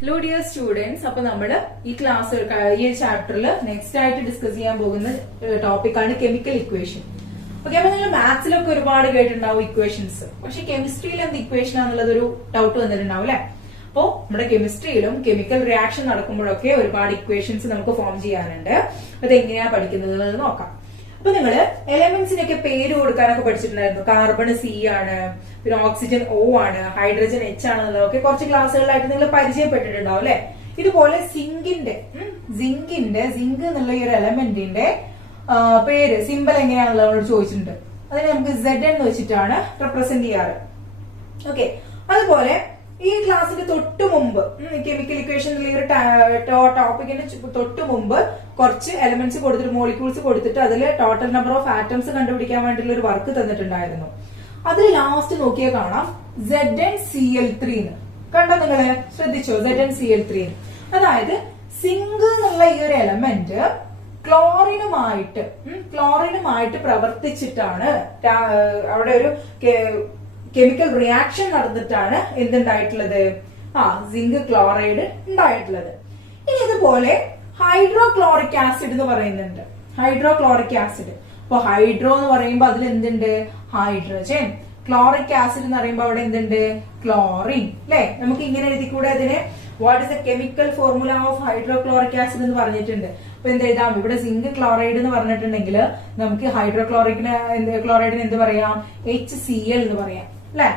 Hello dear students, അപ്പൊ നമ്മള് ഈ ക്ലാസ് ഈ ചാപ്റ്ററിൽ നെക്സ്റ്റ് ആയിട്ട് ഡിസ്കസ് ചെയ്യാൻ പോകുന്ന ടോപ്പിക്കാണ് കെമിക്കൽ ഇക്വേഷൻ. ഓക്കെ, അപ്പൊ നിങ്ങൾ മാത്സിലൊക്കെ ഒരുപാട് കേട്ടിട്ടുണ്ടാവും ഇക്വേഷൻസ്, പക്ഷെ കെമിസ്ട്രിയിൽ എന്ത് ഇക്വേഷൻ ആണെന്നുള്ളത് ഒരു ഡൗട്ട് വന്നിട്ടുണ്ടാവും അല്ലെ. അപ്പോ നമ്മുടെ കെമിസ്ട്രിയിലും കെമിക്കൽ റിയാക്ഷൻ നടക്കുമ്പോഴൊക്കെ ഒരുപാട് ഇക്വേഷൻസ് നമുക്ക് ഫോം ചെയ്യാനുണ്ട്. അത് എങ്ങനെയാ പഠിക്കുന്നത് നോക്കാം. അപ്പൊ നിങ്ങള് എലമെന്റ്സിനൊക്കെ പേര് കൊടുക്കാനൊക്കെ പഠിച്ചിട്ടുണ്ടായിരുന്നു. കാർബൺ സി ആണ്, പിന്നെ ഓക്സിജൻ ഒ ആണ്, ഹൈഡ്രജൻ എച്ച് ആണെന്നുള്ളതൊക്കെ കുറച്ച് ക്ലാസ്സുകളിലായിട്ട് നിങ്ങൾ പരിചയപ്പെട്ടിട്ടുണ്ടാവും അല്ലെ. ഇതുപോലെ സിങ്ക് എന്നുള്ള ഈ ഒരു എലമെന്റിന്റെ പേര് സിമ്പിൾ എങ്ങനെയാണെന്നുള്ളവരോട് ചോദിച്ചിട്ടുണ്ട്. അതിനെ നമുക്ക് Z എന്ന് വെച്ചിട്ടാണ് റെപ്രസെന്റ് ചെയ്യാറ്. ഓക്കെ, അതുപോലെ ഈ ക്ലാസ്സിന്റെ തൊട്ടു മുമ്പ് കെമിക്കൽ ഇക്വേഷൻ ഈ ഒരു ടോപ്പിക്കിന്റെ തൊട്ടു മുമ്പ് കുറച്ച് എലമെന്റ്സ് കൊടുത്തിട്ട് മോളിക്യൂൾസ് കൊടുത്തിട്ട് അതിൽ ടോട്ടൽ നമ്പർ ഓഫ് ആറ്റംസ് കണ്ടുപിടിക്കാൻ വേണ്ടിയുള്ള ഒരു വർക്ക് തന്നിട്ടുണ്ടായിരുന്നു. അതിൽ ലാസ്റ്റ് നോക്കിയാൽ കാണാം ZnCl3 കണ്ടോ നിങ്ങള് ശ്രദ്ധിച്ചോ? ZnCl3 അതായത് സിങ്ക് എന്നുള്ള ഈ ഒരു എലമെന്റ് ക്ലോറിനുമായിട്ട് പ്രവർത്തിച്ചിട്ടാണ് അവിടെ ഒരു കെമിക്കൽ റിയാക്ഷൻ നടന്നിട്ടാണ് എന്തുണ്ടായിട്ടുള്ളത്? സിങ്ക് ക്ലോറൈഡ് ഉണ്ടായിട്ടുള്ളത്. ഇനി ഇതുപോലെ ഹൈഡ്രോക്ലോറിക് ആസിഡ് എന്ന് പറയുന്നുണ്ട്. ഹൈഡ്രോക്ലോറിക് ആസിഡ്, അപ്പൊ ഹൈഡ്രോ എന്ന് പറയുമ്പോൾ അതിൽ എന്തുണ്ട്? ഹൈഡ്രജൻ. ക്ലോറിക് ആസിഡ് എന്ന് പറയുമ്പോൾ അവിടെ എന്തുണ്ട്? ക്ലോറിൻ. അല്ലെ, നമുക്ക് ഇങ്ങനെ എഴുതിക്കൂടെ അതിനെ? What is the chemical formula of hydrochloric acid എന്ന് പറഞ്ഞിട്ടുണ്ട്. അപ്പൊ എന്ത് എഴുതാം? ഇവിടെ സിങ്ക് ക്ലോറൈഡ് എന്ന് പറഞ്ഞിട്ടുണ്ടെങ്കിൽ നമുക്ക് ക്ലോറൈഡിന് എന്ത് പറയാം? HCl എന്ന് പറയാം അല്ലെ.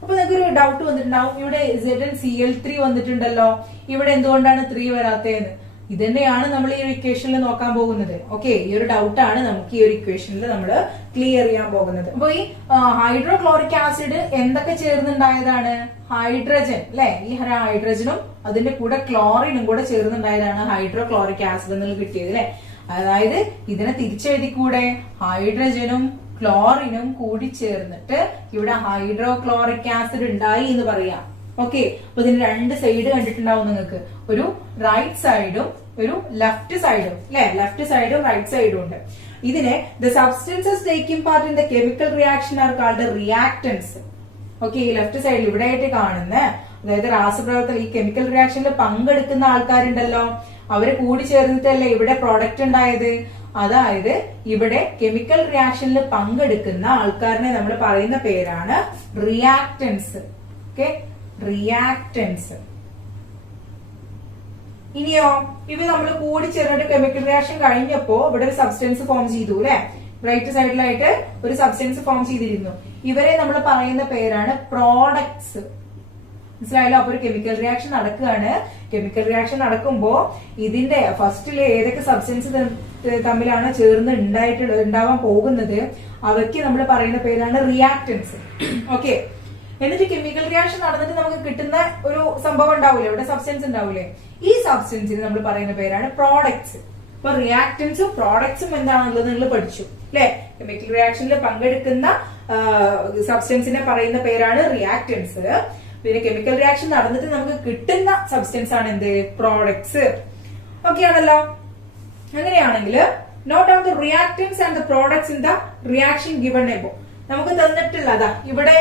അപ്പൊ നിങ്ങൾക്ക് ഒരു ഡൗട്ട് വന്നിട്ടുണ്ടാവും, ഇവിടെ ZnCl3 വന്നിട്ടുണ്ടല്ലോ, ഇവിടെ എന്തുകൊണ്ടാണ് 3 വരാത്തതെന്ന്. ഇത് തന്നെയാണ് നമ്മൾ ഈ ഒരു ഇക്വേഷനിൽ നോക്കാൻ പോകുന്നത്. ഓക്കെ, ഈ ഒരു ഡൗട്ടാണ് നമുക്ക് ഈ ഒരു ഇക്വേഷനിൽ നമ്മൾ ക്ലിയർ ചെയ്യാൻ പോകുന്നത്. അപ്പൊ ഈ ഹൈഡ്രോക്ലോറിക് ആസിഡ് എന്തൊക്കെ ചേർന്നുണ്ടായതാണ്? ഹൈഡ്രജൻ അല്ലെ. ഈ ഹൈഡ്രജനും അതിന്റെ കൂടെ ക്ലോറിനും കൂടെ ചേർന്നുണ്ടായതാണ് ഹൈഡ്രോക്ലോറിക് ആസിഡ് എന്നുള്ളത് കിട്ടിയത് അല്ലെ. അതായത് ഇതിനെ തിരിച്ചെഴുതിക്കൂടെ? ഹൈഡ്രജനും ക്ലോറിനും കൂടി ചേർന്നിട്ട് ഇവിടെ ഹൈഡ്രോക്ലോറിക് ആസിഡ് ഉണ്ടായി എന്ന് പറയാം. ഓക്കെ, അപ്പൊ ഇതിന് രണ്ട് സൈഡ് കണ്ടിട്ടുണ്ടാവും നിങ്ങൾക്ക്. ഒരു റൈറ്റ് സൈഡും ഒരു ലെഫ്റ്റ് സൈഡും അല്ലെ. ലെഫ്റ്റ് സൈഡും റൈറ്റ് സൈഡും ഉണ്ട്. ഇതിനെ the substances taking part in the chemical reaction are called reactance. Okay, ഈ ലെഫ്റ്റ് സൈഡിൽ ഇവിടെ ആയിട്ട് കാണുന്ന, അതായത് രാസപ്രവർത്തനം ഈ കെമിക്കൽ റിയാക്ഷനിൽ പങ്കെടുക്കുന്ന ആൾക്കാരുണ്ടല്ലോ, അവര് കൂടി ചേർന്നിട്ടല്ലേ ഇവിടെ പ്രോഡക്റ്റ് ഉണ്ടായത്. അതായത് ഇവിടെ കെമിക്കൽ റിയാക്ഷനിൽ പങ്കെടുക്കുന്ന ആൾക്കാരനെ നമ്മൾ പറയുന്ന പേരാണ് റിയാക്ടൻസ്. Okay, reactance. ഇനിയോ ഇവ നമ്മൾ കൂടി ചേർന്നിട്ട് കെമിക്കൽ റിയാക്ഷൻ കഴിഞ്ഞപ്പോ ഇവിടെ ഒരു സബ്സ്റ്റൻസ് ഫോം ചെയ്തു അല്ലെ. റൈറ്റ് സൈഡിലായിട്ട് ഒരു സബ്സ്റ്റൻസ് ഫോം ചെയ്തിരുന്നു. ഇവരെ നമ്മൾ പറയുന്ന പേരാണ് പ്രോഡക്ട്സ്. മനസ്സിലായല്ലോ? അപ്പൊ ഒരു കെമിക്കൽ റിയാക്ഷൻ നടക്കുകയാണ്. കെമിക്കൽ റിയാക്ഷൻ നടക്കുമ്പോ ഇതിന്റെ ഫസ്റ്റില് ഏതൊക്കെ സബ്സ്റ്റൻസ് തമ്മിലാണ് ചേർന്ന് ഉണ്ടാവാൻ പോകുന്നത്, അവയ്ക്ക് നമ്മൾ പറയുന്ന പേരാണ് റിയാക്ടൻസ്. ഓക്കെ, എന്നിട്ട് കെമിക്കൽ റിയാക്ഷൻ നടന്നിട്ട് നമുക്ക് കിട്ടുന്ന ഒരു സംഭവം ഉണ്ടാവില്ലേ, ഇവിടെ സബ്സ്റ്റൻസ് ഉണ്ടാവില്ലേ, ഈ സബ്സ്റ്റൻസിന് നമ്മൾ പറയുന്ന പേരാണ് പ്രോഡക്ട്സ്. അപ്പൊ റിയാക്ടൻസും പ്രോഡക്ട്സും എന്താണെന്നുള്ളത് നിങ്ങൾ പഠിച്ചു അല്ലെ. കെമിക്കൽ റിയാക്ഷനിൽ പങ്കെടുക്കുന്ന സബ്സ്റ്റൻസിനെ പറയുന്ന പേരാണ് റിയാക്ടൻസ്. പിന്നെ കെമിക്കൽ റിയാക്ഷൻ നടന്നിട്ട് നമുക്ക് കിട്ടുന്ന സബ്സ്റ്റൻസ് ആണ് എന്ത്? പ്രോഡക്ട്സ്. ഓക്കെ ആണല്ലോ. അങ്ങനെയാണെങ്കിൽ note out the reactants and the products in the reaction given above. നമുക്ക് തന്നിട്ടുള്ളതാ ഇവിടെ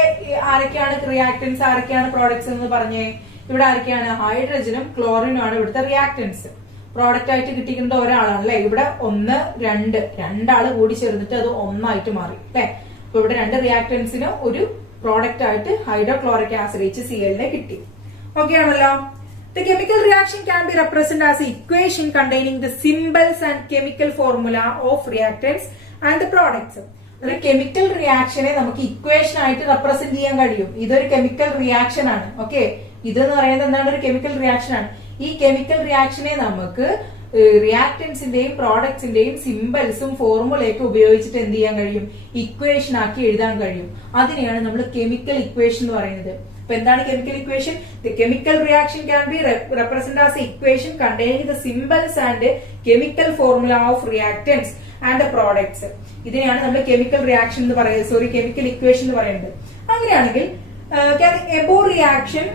ആരൊക്കെയാണ് റിയാക്ടൻസ്, ആരൊക്കെയാണ് പ്രോഡക്ട്സ് എന്ന് പറഞ്ഞേ. ഇവിടെ ആരൊക്കെയാണ്? ഹൈഡ്രജനും ക്ലോറിനും ആണ് ഇവിടുത്തെ റിയാക്ടൻസ്. പ്രോഡക്റ്റ് ആയിട്ട് കിട്ടിക്കുന്ന ഒരാളാണ് അല്ലെ. ഇവിടെ 1, 2 രണ്ടാള് കൂടി ചേർന്നിട്ട് അത് ഒന്നായിട്ട് മാറി അല്ലെ. അപ്പൊ ഇവിടെ രണ്ട് റിയാക്ടൻസിന് ഒരു പ്രോഡക്റ്റ് ആയിട്ട് ഹൈഡ്രോക്ലോറിക് ആസിഡ് HCl കിട്ടി. ഓക്കെ ആണല്ലോ. The chemical reaction can be represented as an equation containing the symbols and chemical formula of reactants and the products. ഒരു കെമിക്കൽ റിയാക്ഷനെ നമുക്ക് ഇക്വേഷൻ ആയിട്ട് റെപ്രസെന്റ് ചെയ്യാൻ കഴിയും. ഇതൊരു കെമിക്കൽ റിയാക്ഷൻ ആണ്. ഓക്കെ, ഇതെന്ന് പറയുന്നത് എന്താണ്? ഒരു കെമിക്കൽ റിയാക്ഷൻ ആണ്. ഈ കെമിക്കൽ റിയാക്ഷനെ നമുക്ക് റിയാക്ടൻസിന്റെയും പ്രോഡക്ട്സിന്റെയും സിംബൽസും ഫോർമുലയൊക്കെ ഉപയോഗിച്ചിട്ട് എന്ത് ചെയ്യാൻ കഴിയും? ഇക്വേഷൻ ആക്കി എഴുതാൻ കഴിയും. അതിനെയാണ് നമ്മൾ കെമിക്കൽ ഇക്വേഷൻ എന്ന് പറയുന്നത്. അപ്പൊ എന്താണ് chemical equation? The chemical reaction can be represent as equation containing the symbols and chemical formula of reactants and the products. ഇതിനെയാണ് നമ്മൾ കെമിക്കൽ റിയാക്ഷൻ എന്ന് പറയുന്നത്, കെമിക്കൽ ഇക്വേഷൻ എന്ന് പറയുന്നത്. അങ്ങനെയാണെങ്കിൽ above reaction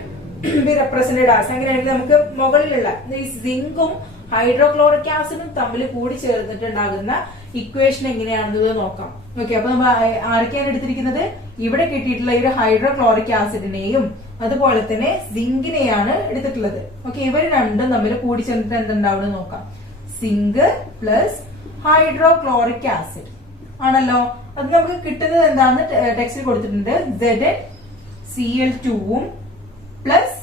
B represented as, അങ്ങനെയാണെങ്കിൽ നമുക്ക് മുകളിലുള്ള ഈ സിങ്കും ഹൈഡ്രോക്ലോറിക് ആസിഡും തമ്മിൽ കൂടി ചേർന്നിട്ടുണ്ടാകുന്ന ഇക്വേഷൻ എങ്ങനെയാണെന്നുള്ളത് നോക്കാം. ഓക്കെ, അപ്പൊ നമ്മൾ ആരൊക്കെയാണ് എടുത്തിരിക്കുന്നത്? ഇവിടെ കിട്ടിയിട്ടുള്ള ഈ ഒരു ഹൈഡ്രോക്ലോറിക് ആസിഡിനെയും അതുപോലെ തന്നെ സിങ്കിനെയാണ് എടുത്തിട്ടുള്ളത്. ഓക്കെ, ഇവർ രണ്ടും തമ്മിൽ കൂടിച്ചേർന്നിട്ട് എന്തുണ്ടാവുന്നത് നോക്കാം. സിങ്ക് പ്ലസ് ഹൈഡ്രോക്ലോറിക് ആസിഡ് ആണല്ലോ. അത് നമുക്ക് കിട്ടുന്നത് എന്താണെന്ന് ടെക്സ്റ്റിൽ കൊടുത്തിട്ടുണ്ട്. ZnCl2 plus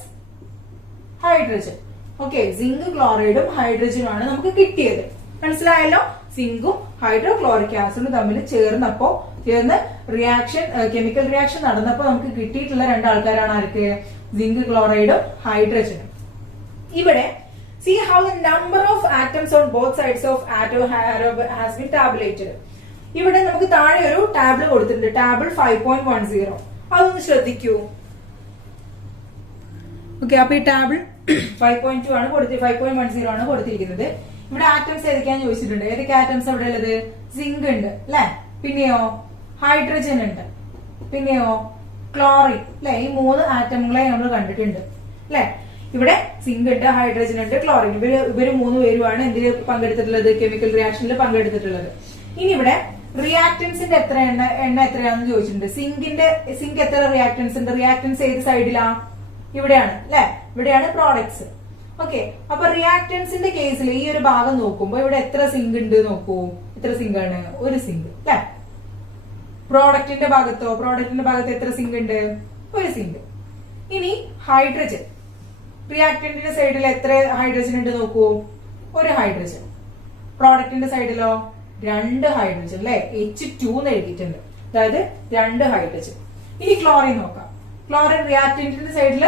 hydrogen. Okay, zinc ക്ലോറൈഡും ഹൈഡ്രജനും ആണ് നമുക്ക് കിട്ടിയത്. മനസ്സിലായല്ലോ? സിങ്കും ഹൈഡ്രോക്ലോറിക് ആസിഡും തമ്മിൽ ചേർന്ന് റിയാക്ഷൻ, കെമിക്കൽ റിയാക്ഷൻ നടന്നപ്പോൾ നമുക്ക് കിട്ടിയിട്ടുള്ള രണ്ടാൾക്കാരാണ് ആർക്ക്? സിങ്ക് ക്ലോറൈഡും ഹൈഡ്രജനും. ഇവിടെ see how the number of atoms on both sides of atom has been tabulated. ഇവിടെ നമുക്ക് താഴെ ഒരു ടാബിൾ കൊടുത്തിട്ടുണ്ട്. ടാബിൾ 5.10. അതൊന്ന് ശ്രദ്ധിക്കൂ. ഓക്കെ, അപ്പൊ ഈ ടാബിൾ 5.2 ആണ് 5.10 ആണ് കൊടുത്തിരിക്കുന്നത്. ഇവിടെ ആറ്റംസ് ഏതൊക്കെയാന്ന് ചോദിച്ചിട്ടുണ്ട്. ഏതൊക്കെ ആറ്റംസ് അവിടെ ഉള്ളത്? സിങ്ക് ഉണ്ട് അല്ലെ, പിന്നെയോ ഹൈഡ്രജൻ ഉണ്ട്, പിന്നെയോ ക്ലോറിൻ അല്ലെ. ഈ 3 ആറ്റങ്ങളെ നമ്മൾ കണ്ടിട്ടുണ്ട് അല്ലെ. ഇവിടെ സിങ്ക് ഉണ്ട്, ഹൈഡ്രജൻ ഉണ്ട്, ക്ലോറിൻ. ഇവര് 3 പേരുമാണ് എന്തിൽ പങ്കെടുത്തിട്ടുള്ളത്? കെമിക്കൽ റിയാക്ഷനിൽ പങ്കെടുത്തിട്ടുള്ളത്. ഇനി ഇവിടെ റിയാക്ടൻസിന്റെ എണ്ണ എത്രയാണെന്ന് ചോദിച്ചിട്ടുണ്ട്. സിങ്ക് എത്ര റിയാക്ടൻസ് ഉണ്ട്? റിയാക്ടൻസ് ഏത് സൈഡിലാ? ഇവിടെയാണ് അല്ലെ, ഇവിടെയാണ് പ്രോഡക്ട്സ്. ഓക്കെ, അപ്പൊ റിയാക്ടൻസിന്റെ കേസിൽ ഈ ഒരു ഭാഗം നോക്കുമ്പോ ഇവിടെ എത്ര സിങ്ക് ഉണ്ട് നോക്കൂ. എത്ര സിങ്ക് ആണ്? ഒരു സിങ്ക് അല്ലെ. പ്രോഡക്റ്റിന്റെ ഭാഗത്ത് എത്ര സിങ്ക് ഉണ്ട്? ഒരു സിങ്ക്. ഇനി ഹൈഡ്രജൻ, റിയാക്ടന്റിന്റെ സൈഡിൽ എത്ര ഹൈഡ്രജൻ ഉണ്ട് നോക്കൂ. ഒരു ഹൈഡ്രജൻ. പ്രോഡക്റ്റിന്റെ സൈഡിലോ 2 ഹൈഡ്രജൻ അല്ലെ. H2 എന്ന് എഴുതിയിട്ടുണ്ട്, അതായത് 2 ഹൈഡ്രജൻ. ഇനി ക്ലോറിൻ നോക്കാം. ക്ലോറിൻ റിയാക്ടന്റിന്റെ സൈഡിൽ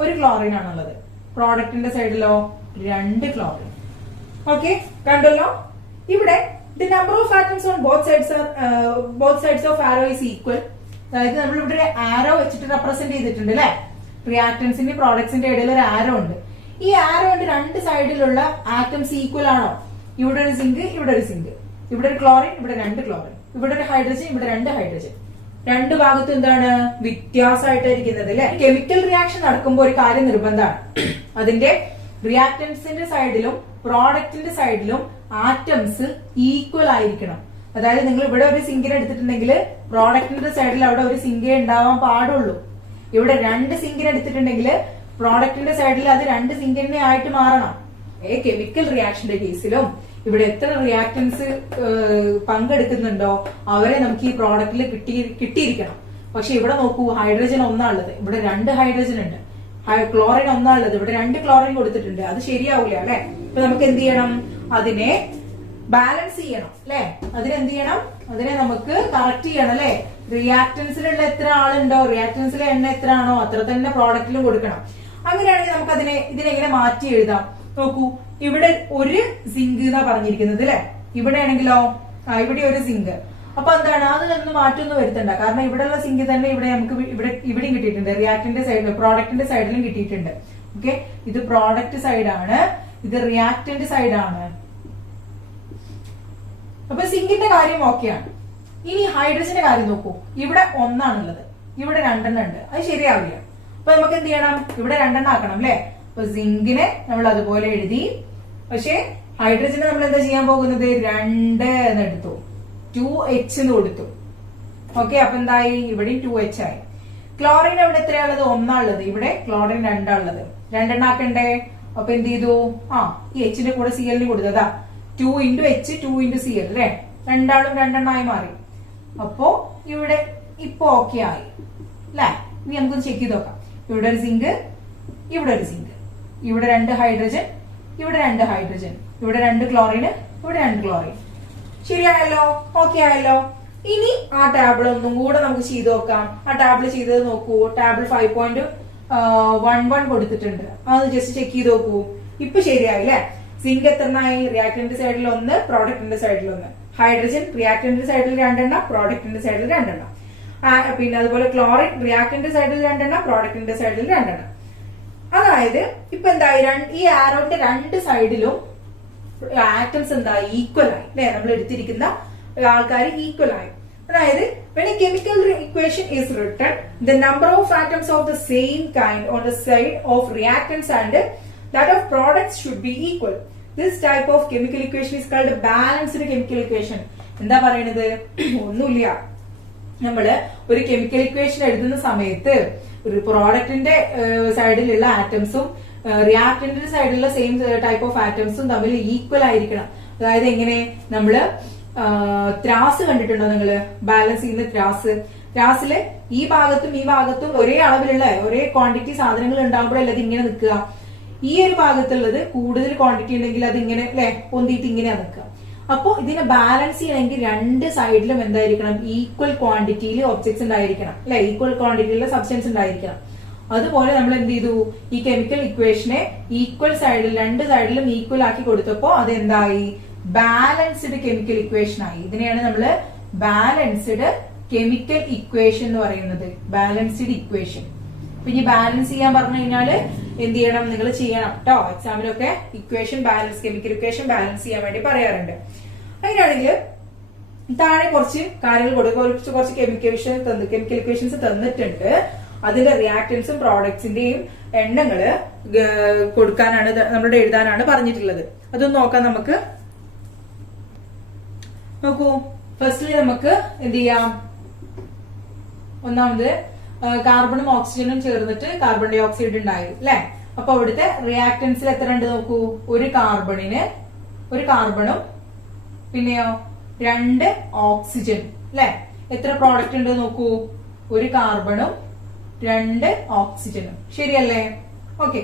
ഒരു ക്ലോറിൻ ആണുള്ളത്, പ്രോഡക്റ്റിന്റെ സൈഡിലോ 2 ക്ലോറിൻ. ഓക്കെ, കണ്ടല്ലോ. ഇവിടെ the number of atoms on both sides of arrow is equal. അതായത് നമ്മൾ ഇവിടെ ആരോ വെച്ചിട്ട് റെപ്രസെന്റ് ചെയ്തിട്ടുണ്ട് അല്ലെ. റിയാക്ടൻസിന്റെ പ്രോഡക്ട്സിന്റെ ഇടയിൽ ഒരു ആരോ ഉണ്ട്. ഈ ആരോന്റെ 2 സൈഡിലുള്ള ആറ്റംസ് ഈക്വൽ ആണോ? ഇവിടെ ഒരു സിങ്ക്, ഇവിടെ ഒരു സിങ്ക്, ഇവിടെ ഒരു ക്ലോറിൻ, ഇവിടെ 2 ക്ലോറിൻ, ഇവിടെ ഒരു ഹൈഡ്രജൻ, ഇവിടെ 2 ഹൈഡ്രജൻ. 2 ഭാഗത്തും എന്താണ്? വ്യത്യാസമായിട്ടിരിക്കുന്നത് അല്ലെ. കെമിക്കൽ റിയാക്ഷൻ നടക്കുമ്പോൾ ഒരു കാര്യം നിർബന്ധമാണ്. അതിന്റെ റിയാക്ടൻസിന്റെ സൈഡിലും പ്രോഡക്റ്റിന്റെ സൈഡിലും ആറ്റംസ് ഈക്വൽ ആയിരിക്കണം. അതായത് നിങ്ങൾ ഇവിടെ ഒരു സിങ്കിനെ എടുത്തിട്ടുണ്ടെങ്കിൽ പ്രോഡക്റ്റിന്റെ സൈഡിൽ അവിടെ ഒരു സിങ്കേ ഉണ്ടാവാൻ പാടുള്ളൂ. ഇവിടെ 2 സിങ്കിനെ എടുത്തിട്ടുണ്ടെങ്കിൽ പ്രോഡക്റ്റിന്റെ സൈഡിൽ അത് 2 സിങ്കിനെ ആയിട്ട് മാറണം. കെമിക്കൽ റിയാക്ഷന്റെ കേസിലും ഇവിടെ എത്ര റിയാക്ടൻസ് പങ്കെടുക്കുന്നുണ്ടോ അവരെ നമുക്ക് ഈ പ്രോഡക്റ്റിൽ കിട്ടിയിരിക്കണം. പക്ഷെ ഇവിടെ നോക്കൂ, ഹൈഡ്രജൻ ഒന്നാണുള്ളത്, ഇവിടെ 2 ഹൈഡ്രജൻ ഉണ്ട്. ക്ലോറിൻ ഒന്നാണുള്ളത്, ഇവിടെ 2 ക്ലോറിൻ കൊടുത്തിട്ടുണ്ട്. അത് ശരിയാവില്ല അല്ലെ. അപ്പൊ നമുക്ക് എന്ത് ചെയ്യണം? അതിനെ ബാലൻസ് ചെയ്യണം അല്ലെ. അതിനെന്ത് ചെയ്യണം? അതിനെ നമുക്ക് കറക്റ്റ് ചെയ്യണം അല്ലെ. റിയാക്ടൻസിലുള്ള എത്ര ആളുണ്ടോ, റിയാക്ടൻസിലെ എണ്ണ എത്ര ആണോ അത്ര തന്നെ പ്രോഡക്റ്റിലും കൊടുക്കണം. അങ്ങനെയാണെങ്കിൽ നമുക്ക് ഇതിനെങ്ങനെ മാറ്റി എഴുതാം നോക്കൂ. ഇവിടെ ഒരു സിങ്ക് എന്നാ പറഞ്ഞിരിക്കുന്നത് അല്ലെ. ഇവിടെ ആണെങ്കിലോ ഇവിടെ ഒരു സിങ്ക്. അപ്പൊ എന്താണ്? അതിലൊന്നും മാറ്റമൊന്നും വരുത്തണ്ട. കാരണം ഇവിടെയുള്ള സിങ്ക് തന്നെ ഇവിടെ നമുക്ക് ഇവിടെയും കിട്ടിയിട്ടുണ്ട്. റിയാക്ടന്റെ സൈഡിൽ, പ്രോഡക്റ്റിന്റെ സൈഡിലും കിട്ടിയിട്ടുണ്ട്. ഓക്കെ, ഇത് പ്രോഡക്റ്റ് സൈഡാണ്, ഇത് റിയാക്ടന്റ് സൈഡാണ്. അപ്പൊ സിങ്കിന്റെ കാര്യം ഓക്കെയാണ്. ഇനി ഹൈഡ്രജന്റെ കാര്യം നോക്കൂ. ഇവിടെ ഒന്നാണുള്ളത്, ഇവിടെ 2 ഉണ്ട്. അത് ശരിയാവില്ല. അപ്പൊ നമുക്ക് എന്ത് ചെയ്യണം? ഇവിടെ 2 ആക്കണം അല്ലെ. അപ്പൊ സിങ്കിനെ നമ്മൾ അതുപോലെ എഴുതി. പക്ഷെ ഹൈഡ്രജനെ നമ്മൾ എന്താ ചെയ്യാൻ പോകുന്നത്? 2 എന്ന് എടുത്തു, 2H എന്ന് കൊടുത്തു. ഓക്കെ, അപ്പൊ എന്തായി? ഇവിടെയും 2H ആയി. ക്ലോറിൻ എവിടെ എത്രയാണുള്ളത്? ഒന്നാണുള്ളത്, ഇവിടെ ക്ലോറിൻ 2 ആണുള്ളത്. 2 ആക്കണ്ടേ? അപ്പൊ എന്ത് ചെയ്തു? ഈ Hന്റെ കൂടെ Cl കൊടുത്തതാ. 2 × H 2 × Cl അല്ലെ. 2 2 മാറി. അപ്പോ ഇവിടെ ഇപ്പൊ ഓക്കെ ആയി അല്ലെ. ഇനി നമുക്കൊന്ന് ചെക്ക് ചെയ്ത് നോക്കാം. ഇവിടെ ഒരു സിങ്ക്, ഇവിടെ ഒരു സിങ്ക്, ഇവിടെ 2 ഹൈഡ്രജൻ, ഇവിടെ 2 ഹൈഡ്രജൻ, ഇവിടെ 2 ക്ലോറിന്, ഇവിടെ 2 ക്ലോറിൻ. ശരിയായല്ലോ, ഓക്കെ ആയല്ലോ. ഇനി ആ ടാബിൾ ഒന്നും കൂടെ നമുക്ക് ചെയ്ത് നോക്കാം. ആ ടാബിൾ ചെയ്തത് നോക്കൂ. ടാബിൾ 5.11 കൊടുത്തിട്ടുണ്ട്. അത് ജസ്റ്റ് ചെക്ക് ചെയ്ത് നോക്കൂ. ഇപ്പൊ ശരിയായില്ലേ. സിങ്ക് എത്രണ്ണായി? റിയാക്ടന്റ് സൈഡിൽ 1, പ്രോഡക്റ്റിന്റെ സൈഡിൽ 1. ഹൈഡ്രജൻ റിയാക്ടന്റ് സൈഡിൽ 2 പ്രോഡക്റ്റിന്റെ സൈഡിൽ 2. പിന്നെ അതുപോലെ ക്ലോറിൻ റിയാക്ടന്റ് സൈഡിൽ 2, പ്രോഡക്റ്റിന്റെ സൈഡിൽ 2. അതായത് ഇപ്പൊ എന്തായി? ഈ ആരോന്റെ 2 സൈഡിലും ആറ്റംസ് എന്തായി? ഈക്വൽ ആയി അല്ലെ. നമ്മൾ എടുത്തിരിക്കുന്ന ആൾക്കാർ ഈക്വൽ ആയി. അതായത് when a chemical equation is written, the number of atoms of the same kind on the side of reactants and that of products should be equal. This type of chemical equation is called balanced chemical equation. എന്താ പറയണത്? ഒന്നുമില്ല, നമ്മള് ഒരു chemical equation എഴുതുന്ന സമയത്ത് ഒരു പ്രോഡക്റ്റിന്റെ സൈഡിലുള്ള ആറ്റംസും റിയാക്ടന്റിന്റെ സൈഡിലുള്ള സെയിം ടൈപ്പ് ഓഫ് ആറ്റംസും തമ്മിൽ ഈക്വൽ ആയിരിക്കണം. അതായത് എങ്ങനെ? നമ്മള് ത്രാസ് കണ്ടിട്ടുണ്ടോ നിങ്ങള്? ബാലൻസ് ചെയ്യുന്ന ത്രാസില് ഈ ഭാഗത്തും ഈ ഭാഗത്തും ഒരേ അളവിലുള്ള ഒരേ ക്വാണ്ടിറ്റി സാധനങ്ങൾ ഉണ്ടാകുമ്പോഴല്ലേ അത് ഇങ്ങനെ നിൽക്കുക. ഈ ഒരു ഭാഗത്തുള്ളത് കൂടുതൽ ക്വാണ്ടിറ്റി ഉണ്ടെങ്കിൽ അത് ഇങ്ങനെ അല്ലെ പൊന്തിയിട്ട് ഇങ്ങനെയാ നിൽക്കുക. അപ്പോ ഇതിനെ ബാലൻസ് ചെയ്യണമെങ്കിൽ രണ്ട് സൈഡിലും എന്തായിരിക്കണം? ഈക്വൽ ക്വാണ്ടിറ്റിയിൽ ഒബ്ജക്ട്സ് ഉണ്ടായിരിക്കണം അല്ലെ, ഈക്വൽ ക്വാണ്ടിറ്റിയിലുള്ള സബ്സ്റ്റൻസ് ഉണ്ടായിരിക്കണം. അതുപോലെ നമ്മൾ എന്ത് ചെയ്തു? ഈ കെമിക്കൽ ഇക്വേഷനെ ഈക്വൽ സൈഡിൽ രണ്ട് സൈഡിലും ഈക്വൽ ആക്കി കൊടുത്തപ്പോ അത് എന്തായി? ബാലൻസ്ഡ് കെമിക്കൽ ഇക്വേഷൻ ആയി. ഇതിനെയാണ് നമ്മള് ബാലൻസ്ഡ് കെമിക്കൽ ഇക്വേഷൻ എന്ന് പറയുന്നത്. Balanced equation. പിന്നെ ബാലൻസ് ചെയ്യാൻ പറഞ്ഞു കഴിഞ്ഞാല് എന്ത് ചെയ്യണം? നിങ്ങൾ ചെയ്യണം കേട്ടോ. എക്സാമിലൊക്കെ equation balance, chemical equation balance ചെയ്യാൻ വേണ്ടി പറയാറുണ്ട്. അങ്ങനെയാണെങ്കിൽ താഴെ കുറച്ച് കാര്യങ്ങൾ കൊടുക്കുക. കുറച്ച് കെമിക്കൽ ഇക്വേഷൻസ് തന്നിട്ടുണ്ട്. അതിന്റെ റിയാക്ടൻസും പ്രോഡക്ട്സിന്റെയും എണ്ണങ്ങള് കൊടുക്കാനാണ്, നമ്മളുടെ എഴുതാനാണ് പറഞ്ഞിട്ടുള്ളത്. അതൊന്ന് നോക്കാം നമുക്ക്. നോക്കൂ, ഫസ്റ്റ്ലി നമുക്ക് എന്ത് ചെയ്യാം? ഒന്നാമത് കാർബണും ഓക്സിജനും ചേർന്നിട്ട് കാർബൺ ഡൈ ഓക്സൈഡ് ഉണ്ടായി അല്ലെ. അപ്പൊ അവിടുത്തെ റിയാക്ടൻസിൽ എത്ര ഉണ്ട് നോക്കൂ? ഒരു കാർബണും പിന്നെയോ 2 ഓക്സിജൻ അല്ലെ. എത്ര പ്രോഡക്റ്റ് ഉണ്ട് നോക്കൂ? ഒരു കാർബണും 2 ഓക്സിജനും. ശരിയല്ലേ? ഓക്കെ.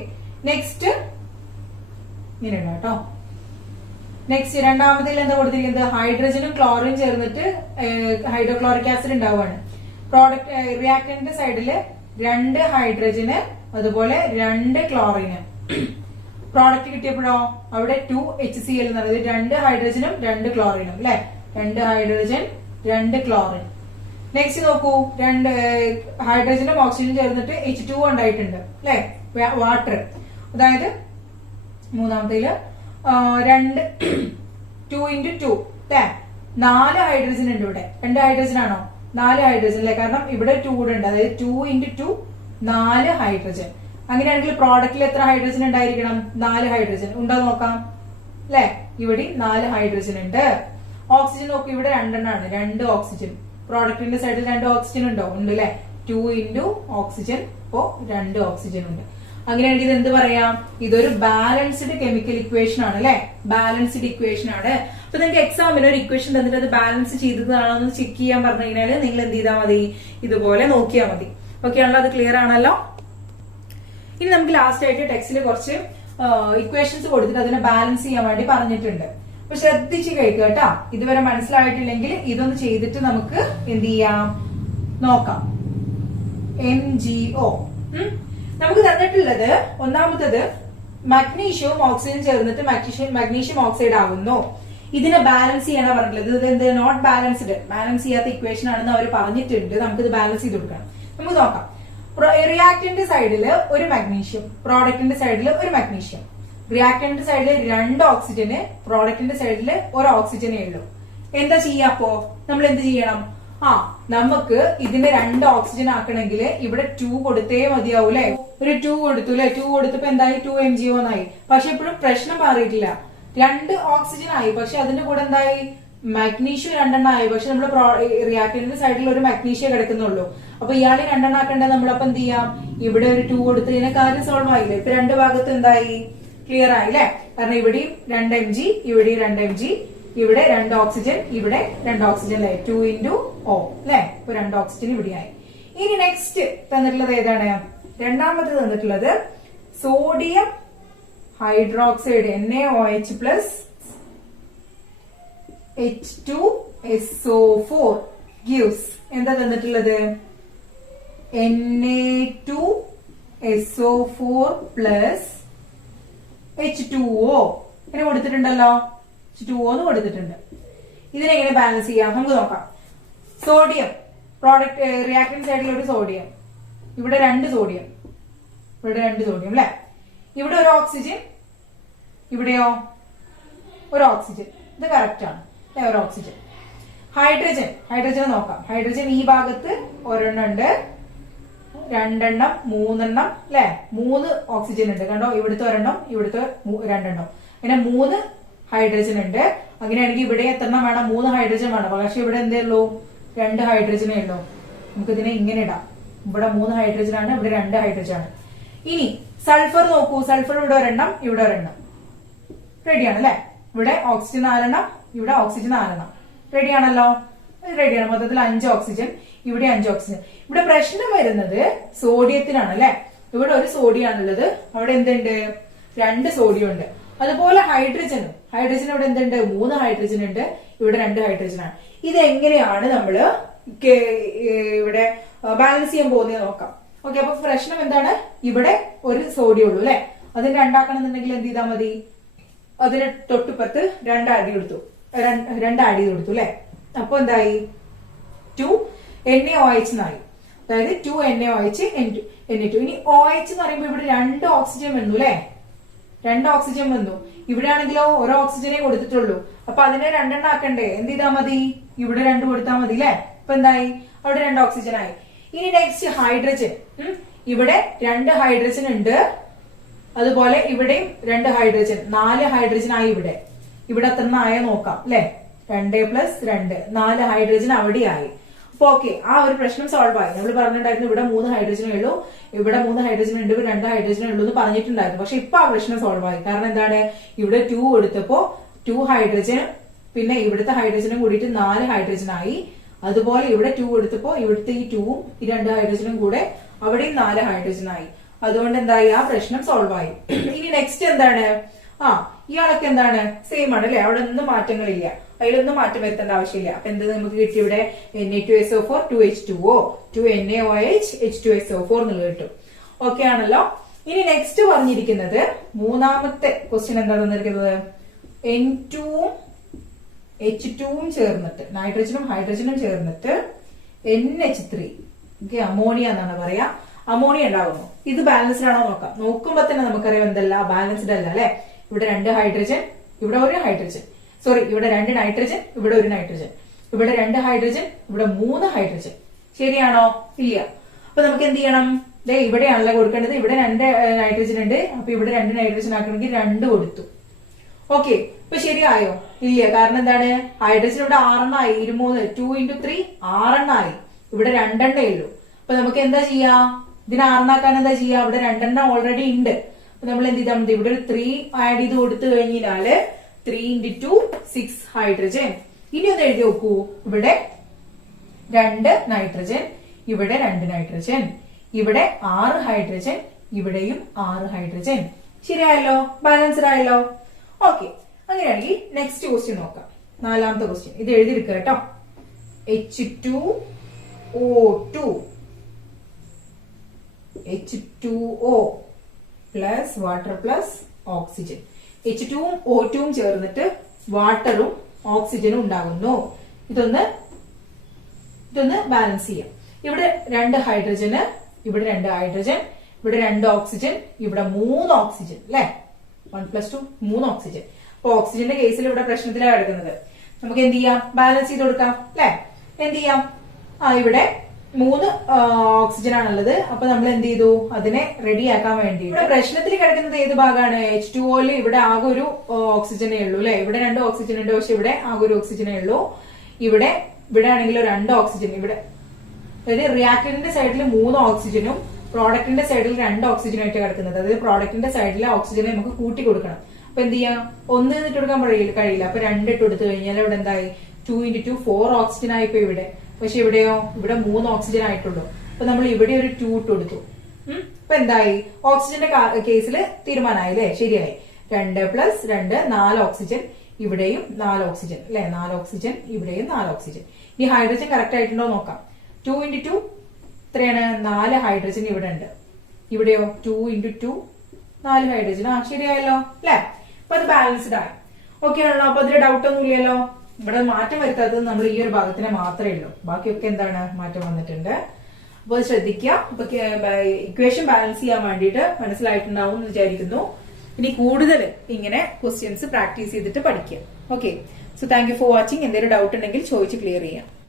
നെക്സ്റ്റ് ഇങ്ങനെയുണ്ട് കേട്ടോ. നെക്സ്റ്റ് രണ്ടാമതിൽ എന്താ കൊടുത്തിരിക്കുന്നത്? ഹൈഡ്രജനും ക്ലോറിനും ചേർന്നിട്ട് ഹൈഡ്രോക്ലോറിക് ആസിഡ് ഉണ്ടാവുകയാണ്. പ്രോഡക്റ്റ് റിയാക്ടന്റിന്റെ സൈഡില് 2 ഹൈഡ്രജന് അതുപോലെ 2 ക്ലോറിന്. പ്രോഡക്റ്റ് കിട്ടിയപ്പോഴോ അവിടെ 2HCl എന്ന് പറയുന്നത് 2 ഹൈഡ്രജനും 2 ക്ലോറിനും അല്ലെ. 2 ഹൈഡ്രജൻ 2 ക്ലോറിൻ. നെക്സ്റ്റ് നോക്കൂ, 2 ഹൈഡ്രജനും ഓക്സിജനും ചേർന്നിട്ട് H2 ഉണ്ടായിട്ടുണ്ട് അല്ലെ, വാട്ടർ. അതായത് മൂന്നാമത്തേല് 2 into 2 അല്ലെ, 4 ഹൈഡ്രജൻ ഉണ്ട് ഇവിടെ. 2 ഹൈഡ്രജൻ ആണോ? 4 ഹൈഡ്രജൻ അല്ലെ, കാരണം ഇവിടെ 2 ഉണ്ട്. അതായത് 2 into 2 4 ഹൈഡ്രജൻ. അങ്ങനെയാണെങ്കിൽ പ്രോഡക്റ്റിൽ എത്ര ഹൈഡ്രജൻ ഉണ്ടായിരിക്കണം? 4 ഹൈഡ്രജൻ. ഉണ്ടോ നോക്കാം അല്ലെ. ഇവിടെ 4 ഹൈഡ്രജൻ ഉണ്ട്. ഓക്സിജൻ നോക്കൂ, ഇവിടെ 2 എണ്ണാണ്, 2 ഓക്സിജൻ. പ്രോഡക്റ്റിന്റെ സൈഡിൽ 2 ഓക്സിജൻ ഉണ്ടോ? ഉണ്ട് അല്ലെ. 2 into ഓക്സിജൻ, അപ്പോ 2 ഓക്സിജൻ ഉണ്ട്. അങ്ങനെയാണെങ്കിൽ ഇത് എന്ത് പറയാം? ഇതൊരു ബാലൻസ്ഡ് കെമിക്കൽ ഇക്വേഷൻ ആണ് അല്ലെ. ബാലൻസ്ഡ് ഇക്വേഷൻ ആണ്. അപ്പൊ നിങ്ങൾക്ക് എക്സാമിന് ഒരു ഇക്വേഷൻ തന്നിട്ട് അത് ബാലൻസ് ചെയ്തതാണോ എന്ന് ചെക്ക് ചെയ്യാൻ പറഞ്ഞു കഴിഞ്ഞാൽ നിങ്ങൾ എന്ത് ചെയ്താൽ മതി? ഇതുപോലെ നോക്കിയാൽ മതി. ഓക്കെ ആണല്ലോ? അത് ക്ലിയർ ആണല്ലോ? ഇനി നമുക്ക് ലാസ്റ്റ് ആയിട്ട് ടെക്സ്റ്റിൽ കുറച്ച് ഇക്വേഷൻസ് കൊടുത്തിട്ട് അതിനെ ബാലൻസ് ചെയ്യാൻ വേണ്ടി പറഞ്ഞിട്ടുണ്ട്. അപ്പൊ ശ്രദ്ധിച്ച് കേൾക്കുക കേട്ടോ. ഇതുവരെ മനസ്സിലായിട്ടില്ലെങ്കിൽ ഇതൊന്ന് ചെയ്തിട്ട് നമുക്ക് എന്ത് ചെയ്യാം നോക്കാം. MgO നമുക്ക് തന്നിട്ടുള്ളത് ഒന്നാമത്തത് മഗ്നീഷ്യവും ഓക്സിജൻ ചേർന്നിട്ട് മഗ്നീഷ്യം ഓക്സൈഡ് ആകുന്നു. ഇതിനെ ബാലൻസ് ചെയ്യാനാ പറഞ്ഞിട്ടുള്ളത്. ഇത് നോട്ട് ബാലൻസ്ഡ്, ബാലൻസ് ചെയ്യാത്ത ഇക്വേഷൻ ആണെന്ന് അവർ പറഞ്ഞിട്ടുണ്ട്. നമുക്കിത് ബാലൻസ് ചെയ്ത് കൊടുക്കണം. നമുക്ക് നോക്കാം. റിയാക്ടന്റ് സൈഡില് ഒരു മഗ്നീഷ്യം, പ്രോഡക്റ്റിന്റെ സൈഡില് ഒരു മഗ്നീഷ്യം. റിയാക്ടന്റ് സൈഡില് 2 ഓക്സിജന്, പ്രോഡക്റ്റിന്റെ സൈഡില് 1 ഓക്സിജനേ ഉള്ളൂ. എന്താ ചെയ്യാ? അപ്പോ നമ്മൾ എന്ത് ചെയ്യണം? നമുക്ക് ഇതിന്റെ 2 ഓക്സിജൻ ആക്കണമെങ്കിൽ ഇവിടെ 2 കൊടുത്തേ മതിയാവൂ അല്ലെ. ഒരു 2 കൊടുത്തു അല്ലെ. 2 കൊടുത്തപ്പോ എന്തായി? 2MgO എന്നായി. പക്ഷെ ഇപ്പോഴും പ്രശ്നം മാറിയിട്ടില്ല. 2 ഓക്സിജൻ ആയി, പക്ഷെ അതിന്റെ കൂടെ എന്തായി? മഗ്നീഷ്യം 2 എണ്ണം ആയി. പക്ഷെ നമ്മൾ റിയാക്ടന്റിന്റെ സൈഡിൽ ഒരു മഗ്നീഷ്യം കിടക്കുന്നുള്ളൂ. അപ്പൊ ഇയാളെ 2 എണ്ണം ആക്കേണ്ടത് നമ്മളപ്പോ എന്ത് ചെയ്യാം? ഇവിടെ ഒരു 2 കൊടുത്ത് ഇതിനെ കാര്യം സോൾവ് ആയില്ലേ. ഇപ്പൊ 2 ഭാഗത്ത് എന്തായി? ക്ലിയർ ആയില്ലേ? കാരണം ഇവിടെയും 2Mg, ഇവിടെയും 2Mg, ഇവിടെ 2 ഓക്സിജൻ, ഇവിടെ 2 ഓക്സിജൻ അല്ലെ. 2 into O അല്ലെ. ഇപ്പൊ 2 ഓക്സിജൻ ഇവിടെയായി. ഇനി നെക്സ്റ്റ് തന്നിട്ടുള്ളത് ഏതാണ്? രണ്ടാമത് തന്നിട്ടുള്ളത് sodium hydroxide NaOH plus H2SO4 gives എന്താ തന്നിട്ടുള്ളത്? Na2SO4 plus H2O ഇങ്ങനെ കൊടുത്തിട്ടുണ്ടല്ലോ. H2O എന്ന് കൊടുത്തിട്ടുണ്ട്. ഇതിനെങ്ങനെ ബാലൻസ് ചെയ്യാം നമുക്ക് നോക്കാം. സോഡിയം പ്രോഡക്റ്റ് റിയാക്ടന്റ് സൈഡിൽ ഒരു സോഡിയം, ഇവിടെ 2 സോഡിയം, ഇവിടെ 2 സോഡിയം അല്ലെ. ഇവിടെ ഒരു ഓക്സിജൻ, ഇവിടെയോ ഒരു ഓക്സിജൻ. ഇത് കറക്റ്റ് ആണ് അല്ലെ, ഒരു ഓക്സിജൻ. ഹൈഡ്രജൻ നോക്കാം. ഹൈഡ്രജൻ ഈ ഭാഗത്ത് ഒരെണ്ണം ഉണ്ട്, 2 എണ്ണം, 3 എണ്ണം അല്ലെ. 3 ഓക്സിജൻ ഉണ്ട് കണ്ടോ. ഇവിടുത്തെ ഒരെണ്ണം, ഇവിടുത്തെ 2 എണ്ണം. പിന്നെ 3 ഹൈഡ്രജൻ ഉണ്ട്. അങ്ങനെയാണെങ്കിൽ ഇവിടെ എത്ര വേണം? 3 ഹൈഡ്രജൻ വേണം. പക്ഷെ ഇവിടെ എന്തേ ഉള്ളൂ? 2 ഹൈഡ്രജനേ ഉള്ളൂ. നമുക്കിതിനെ ഇങ്ങനെ ഇടാം. ഇവിടെ 3 ഹൈഡ്രജൻ ആണ്, ഇവിടെ 2 ഹൈഡ്രജൻ ആണ്. ഇനി സൾഫർ നോക്കൂ. സൾഫർ ഇവിടെ ഒരെണ്ണം, ഇവിടെ ഒരെണ്ണം. റെഡിയാണ് അല്ലെ? ഇവിടെ ഓക്സിജൻ 4 എണ്ണം, ഇവിടെ ഓക്സിജൻ 4 എണ്ണം. റെഡിയാണല്ലോ? റെഡിയാണ്. മൊത്തത്തിൽ 5 ഓക്സിജൻ, ഇവിടെ 5 ഓക്സിജൻ. ഇവിടെ പ്രശ്നം വരുന്നത് സോഡിയത്തിനാണ് അല്ലെ? ഇവിടെ ഒരു സോഡിയം ആണുള്ളത്, അവിടെ എന്തുണ്ട്? 2 സോഡിയം ഉണ്ട്. അതുപോലെ ഹൈഡ്രജനും ഇവിടെ എന്തുണ്ട്? 3 ഹൈഡ്രജൻ ഉണ്ട്, ഇവിടെ 2 ഹൈഡ്രജൻ ആണ്. ഇതെങ്ങനെയാണ് നമ്മള് ഇവിടെ ബാലൻസ് ചെയ്യാൻ പോകുന്നത് നോക്കാം. ഓക്കെ, അപ്പൊ പ്രശ്നം എന്താണ്? ഇവിടെ ഒരു സോഡിയം ഉള്ളൂ അല്ലെ? അതിന് 2 ആക്കണം എന്നുണ്ടെങ്കിൽ എന്ത് ചെയ്താൽ മതി? അതിന് തൊട്ടുപത്ത് 2 ആഡ് ചെയ്ത് കൊടുത്തു അല്ലെ? അപ്പൊ എന്തായി? 2NaOH എന്നായി. അതായത് 2NaOH Na2. ഇനി OH എന്ന് പറയുമ്പോൾ ഇവിടെ 2 ഓക്സിജൻ വന്നു അല്ലെ? 2 ഓക്സിജൻ വന്നു. ഇവിടെ ആണെങ്കിലോ ഓരോ ഓക്സിജനെ കൊടുത്തിട്ടുള്ളൂ. അപ്പൊ അതിനെ 2 എണ്ണം ആക്കണ്ടേ? എന്ത് ചെയ്താൽ മതി? ഇവിടെ 2 കൊടുത്താൽ മതി അല്ലെ? അപ്പൊ എന്തായി? അവിടെ 2 ഓക്സിജൻ ആയി. ഇനി നെക്സ്റ്റ് ഹൈഡ്രജൻ. ഇവിടെ 2 ഹൈഡ്രജൻ ഉണ്ട്, അതുപോലെ ഇവിടെയും 2 ഹൈഡ്രജൻ, 4 ഹൈഡ്രജൻ ആയി. ഇവിടെ എത്ര ആയോ നോക്കാം അല്ലെ? 2 + 2 4 ഹൈഡ്രജൻ അവിടെ ആയി. അപ്പൊ ഓക്കെ, ആ ഒരു പ്രശ്നം സോൾവ് ആയി. നമ്മൾ പറഞ്ഞിട്ടുണ്ടായിരുന്നു ഇവിടെ 3 ഹൈഡ്രജനേ ഉള്ളൂ, ഇവിടെ 3 ഹൈഡ്രജൻ ഉണ്ട്, ഇവിടെ 2 ഹൈഡ്രജനേ ഉള്ളൂ എന്ന് പറഞ്ഞിട്ടുണ്ടായിരുന്നു. പക്ഷെ ഇപ്പൊ ആ പ്രശ്നം സോൾവ് ആയി. കാരണം എന്താണ്? ഇവിടെ 2 കൊടുത്തപ്പോ 2 ഹൈഡ്രജൻ, പിന്നെ ഇവിടുത്തെ ഹൈഡ്രജനും കൂടിയിട്ട് 4 ഹൈഡ്രജൻ ആയി. അതുപോലെ ഇവിടെ 2 കൊടുത്തപ്പോ ഇവിടുത്തെ ഈ 2ഉം ഈ 2 ഹൈഡ്രജനും കൂടെ അവിടെയും 4 ഹൈഡ്രജൻ ആയി. അതുകൊണ്ട് എന്തായി? ആ പ്രശ്നം സോൾവ് ആയി. ഇനി നെക്സ്റ്റ് എന്താണ്? ഇയാളൊക്കെ എന്താണ്? സെയിം ആണ് അല്ലെ? അവിടെ ഒന്നും മാറ്റങ്ങളില്ല, അതിലൊന്നും മാറ്റം വരുത്തേണ്ട ആവശ്യമില്ല. അപ്പൊ എന്ത് നമുക്ക് കിട്ടി? ഇവിടെ Na2SO4 2H2O 2NaOH H2SO4 എന്നുള്ളത് കിട്ടും. ഓക്കെ ആണല്ലോ? ഇനി നെക്സ്റ്റ് പറഞ്ഞിരിക്കുന്നത് മൂന്നാമത്തെ ക്വസ്റ്റ്യൻ എന്താ തന്നിരിക്കുന്നത്? N2ഉം H2ഉം ചേർന്നിട്ട്, നൈട്രജനും ഹൈഡ്രജനും ചേർന്നിട്ട് NH3 അമോണിയ എന്നാണ് പറയാ. അമോണിയ ഉണ്ടാകുന്നു. ഇത് ബാലൻസ്ഡ് ആണോ നോക്കാം. നോക്കുമ്പോ തന്നെ നമുക്കറിയാം എന്തല്ല? ബാലൻസ്ഡ് അല്ല അല്ലെ? ഇവിടെ 2 ഹൈഡ്രജൻ, ഇവിടെ 1 ഹൈഡ്രജൻ, സോറി ഇവിടെ 2 നൈട്രജൻ, ഇവിടെ 1 നൈട്രജൻ, ഇവിടെ 2 ഹൈഡ്രജൻ, ഇവിടെ 3 ഹൈഡ്രജൻ. ശരിയാണോ? ഇല്ല. അപ്പൊ നമുക്ക് എന്ത് ചെയ്യണം? ഇവിടെയാണല്ലോ കൊടുക്കേണ്ടത്. ഇവിടെ 2 നൈട്രജൻ ഉണ്ട്, അപ്പൊ ഇവിടെ 2 നൈട്രജൻ ആക്കണമെങ്കിൽ 2 കൊടുത്തു. ഓക്കെ, ഇപ്പൊ ശരിയായോ? ഇല്ല. കാരണം എന്താണ്? ഹൈഡ്രജൻ ഇവിടെ 6 എണ്ണായി. 23 2 × 3 6 എണ്ണായി. ഇവിടെ 2 എണ്ണേ ഉള്ളൂ. അപ്പൊ നമുക്ക് എന്താ ചെയ്യാ? ഇതിന് 6 എണ്ണാക്കാൻ എന്താ ചെയ്യാ? ഇവിടെ 2 എണ്ണം ഓൾറെഡി ഉണ്ട്. അപ്പൊ നമ്മൾ എന്ത് ചെയ്താൽ മതി? ഇവിടെ ഒരു 3 ആഡ് ചെയ്ത് കൊടുത്തു കഴിഞ്ഞാല് 3 × 2 6 ഹൈഡ്രജൻ. ഇനി ഒന്ന് എഴുതി നോക്കൂ. ഇവിടെ 2 നൈട്രജൻ, ഇവിടെ 2 നൈട്രജൻ, ഇവിടെ 6 ഹൈഡ്രജൻ, ഇവിടെയും 6 ഹൈഡ്രജൻ. ശരിയായല്ലോ? ബാലൻസ്ഡ് ആയല്ലോ? ഓക്കെ, അങ്ങനെയാണെങ്കിൽ നെക്സ്റ്റ് ക്വസ്റ്റ്യൻ നോക്കാം. 4ാമത്തെ ക്വസ്റ്റ്യൻ. ഇത് എഴുതിയിരിക്കുക കേട്ടോ. H2O plus water plus oxygen. H2ഉം O2ഉം ചേർന്നിട്ട് വാട്ടറും ഓക്സിജനും ഉണ്ടാകുന്നു. ഇതൊന്ന് ബാലൻസ് ചെയ്യാം. ഇവിടെ 2 ഹൈഡ്രജന്, ഇവിടെ 2 ഹൈഡ്രജൻ, ഇവിടെ 2 ഓക്സിജൻ, ഇവിടെ 3 ഓക്സിജൻ അല്ലെ? 1 + 2 3 ഓക്സിജൻ. അപ്പൊ ഓക്സിജന്റെ കേസിൽ ഇവിടെ പ്രശ്നത്തിലാണ് കിടക്കുന്നത്. നമുക്ക് എന്ത് ചെയ്യാം? ബാലൻസ് ചെയ്ത് കൊടുക്കാം അല്ലെ? എന്ത് ചെയ്യാം? ഇവിടെ 3 ഓക്സിജൻ ആണുള്ളത്. അപ്പൊ നമ്മൾ എന്ത് ചെയ്തു? അതിനെ റെഡിയാക്കാൻ വേണ്ടി ഇവിടെ പ്രശ്നത്തിൽ കിടക്കുന്നത് ഏത് ഭാഗമാണ്? H2Oയിൽ ഇവിടെ ആകെ ഒരു ഓക്സിജനേ ഉള്ളൂ അല്ലെ? ഇവിടെ 2 ഓക്സിജൻ ഉണ്ട്, പക്ഷെ ഇവിടെ ആകെ ഒരു ഓക്സിജനേ ഉള്ളൂ. ഇവിടെ ആണെങ്കിലോ 2 ഓക്സിജൻ. ഇവിടെ അതായത് റിയാക്ടറിന്റെ സൈഡിൽ 3 ഓക്സിജനും പ്രോഡക്റ്റിന്റെ സൈഡിൽ 2 ഓക്സിജനായിട്ട് കിടക്കുന്നത്. അതായത് പ്രോഡക്റ്റിന്റെ സൈഡിലെ ഓക്സിജനെ നമുക്ക് കൂട്ടി കൊടുക്കണം. അപ്പൊ എന്ത് ചെയ്യാം? 1 ഇട്ട് കൊടുക്കാൻ കഴിയില്ല. അപ്പൊ 2 ഇട്ട് കൊടുത്തു കഴിഞ്ഞാൽ ഇവിടെ എന്തായി? 2 × 2 4 ഓക്സിജൻ ആയിപ്പോ ഇവിടെ. പക്ഷെ ഇവിടെയോ? ഇവിടെ 3 ഓക്സിജൻ ആയിട്ടുള്ളൂ. അപ്പൊ നമ്മൾ ഇവിടെ ഒരു 2 ഇട്ട് കൊടുത്തു. അപ്പൊ എന്തായി? ഓക്സിജന്റെ കേസിൽ തീരുമാനമായി അല്ലെ? ശരിയായി. 2 + 2 4 ഓക്സിജൻ, ഇവിടെയും 4 ഓക്സിജൻ അല്ലെ? 4 ഓക്സിജൻ, ഇവിടെയും 4 ഓക്സിജൻ. ഇനി ഹൈഡ്രജൻ കറക്റ്റ് ആയിട്ടുണ്ടോ നോക്കാം. 2 × 2 എത്രയാണ്? 4 ഹൈഡ്രജൻ ഇവിടെ ഉണ്ട്. ഇവിടെയോ? 2 × 2 4 ഹൈഡ്രജൻ. ശരിയായല്ലോ അല്ലെ? അപ്പൊ അത് ബാലൻസ്ഡ് ആയി. ഓക്കെ ആണല്ലോ? അപ്പൊ അതിൽ ഡൗട്ട് ഒന്നും ഇല്ലല്ലോ. ഇവിടെ മാറ്റം വരുത്താത്തത് നമ്മൾ ഈ ഒരു ഭാഗത്തിന് മാത്രമേ ഉള്ളൂ. ബാക്കിയൊക്കെ എന്താണ്? മാറ്റം വന്നിട്ടുണ്ട്. അപ്പൊ ശ്രദ്ധിക്കുക. അപ്പൊ ഇക്വേഷൻ ബാലൻസ് ചെയ്യാൻ വേണ്ടിയിട്ട് മനസ്സിലായിട്ടുണ്ടാവും എന്ന് വിചാരിക്കുന്നു. ഇനി കൂടുതൽ ഇങ്ങനെ ക്വസ്റ്റ്യൻസ് പ്രാക്ടീസ് ചെയ്തിട്ട് പഠിക്കുക. Okay, so thank you for watching. എന്തെങ്കിലും ഡൗട്ട് ഉണ്ടെങ്കിൽ ചോദിച്ച് ക്ലിയർ ചെയ്യാം.